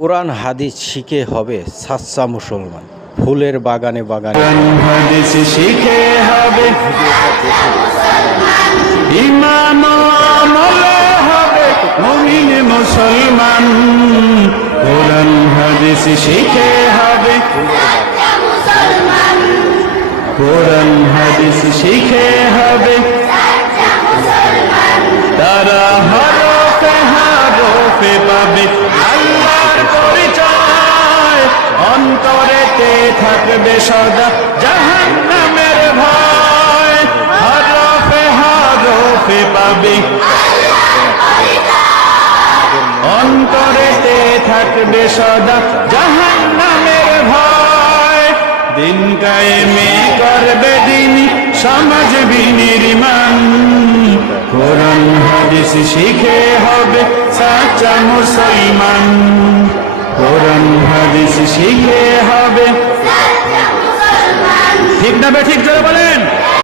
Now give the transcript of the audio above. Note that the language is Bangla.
কোরআন হাদিস শিখে হবে সাচ্চা মুসলমান। ফুলের বাগানে বাগানে। শিখে হবে ইমান হবে মুসলমান কোরআন হাদিস শিখে হবে কোরআন হাদিস শিখে হবে। থাকবে সদা জাহান্নামের ভয়। হরফে হরফে পাবে। অন্তরেতে থাকবে সদা। জাহান্নামের ভয়। দিন কায়েমে করবে দিন। সমাজ বিনির্মাণ। কোরআন, হাদিস শিখে হবে সাচা মুসলমান। কোরআন, হাদিস শিখে হবে না ঠিক জোরে বলেন।